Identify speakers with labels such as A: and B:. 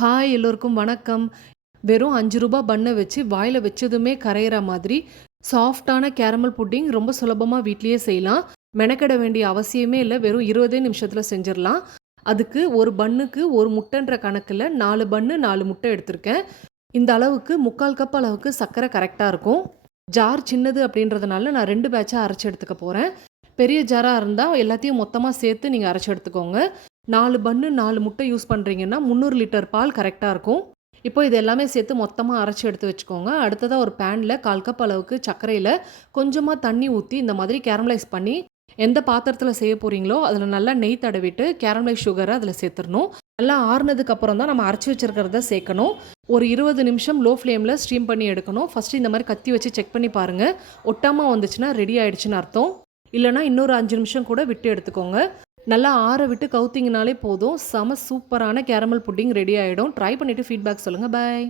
A: Hi எல்லோருக்கும் வணக்கம். வெறும் அஞ்சு ரூபா பன்னை வச்சு வாயில் வச்சதுமே கரையிற மாதிரி சாஃப்டான கேரமல் புட்டிங் ரொம்ப சுலபமாக வீட்லேயே செய்யலாம். மெனக்கெட வேண்டிய அவசியமே இல்லை வெறும் இருபதே நிமிஷத்தில் செஞ்சிடலாம். அதுக்கு ஒரு பன்னுக்கு ஒரு முட்டைன்ற கணக்கில் நாலு பன்னு நாலு முட்டை எடுத்திருக்கேன். இந்த அளவுக்கு முக்கால் கப் அளவுக்கு சர்க்கரை கரெக்டாக இருக்கும். ஜார் சின்னது அப்படின்றதுனால நான் ரெண்டு பேட்சாக அரைச்சி எடுத்துக்க போகிறேன் பெரிய ஜாராக இருந்தால் எல்லாத்தையும் மொத்தமாக சேர்த்து நீங்கள் அரைச்சி எடுத்துக்கோங்க. நாலு பன்னு நாலு முட்டை யூஸ் பண்ணுறீங்கன்னா முந்நூறு லிட்டர் பால் கரெக்டாக இருக்கும். இப்போ இது எல்லாமே சேர்த்து மொத்தமாக அரைச்சி எடுத்து வச்சுக்கோங்க. அடுத்ததாக ஒரு பேனில் கால் கப் அளவுக்கு சர்க்கரையில் கொஞ்சமாக தண்ணி ஊற்றி இந்த மாதிரி கேரமலைஸ் பண்ணி எந்த பாத்திரத்தில் செய்ய போகிறீங்களோ அதில் நல்லா நெய் தடவிட்டு கேரமலைஸ் சுகரை அதில் சேர்த்துடணும். நல்லா ஆறுனதுக்கு அப்புறம் தான் நம்ம அரைச்சி வச்சிருக்கிறத சேர்க்கணும். ஒரு இருபது நிமிஷம் லோ ஃப்ளேமில் ஸ்டீம் பண்ணி எடுக்கணும். ஃபஸ்ட்டு இந்த மாதிரி கத்தி வச்சு செக் பண்ணி பாருங்கள் ஒட்டாமல் வந்துச்சுன்னா ரெடி ஆகிடுச்சின்னு அர்த்தம். இல்லைனா இன்னொரு அஞ்சு நிமிஷம் கூட விட்டு எடுத்துக்கோங்க. நல்லா ஆற விட்டு கவுத்திங்கனாலே போதும். செம சூப்பரான கேரமல் புட்டிங் ரெடி ஆகிடும் ட்ரை பண்ணிவிட்டு ஃபீட்பேக் சொல்லுங்கள் பாய்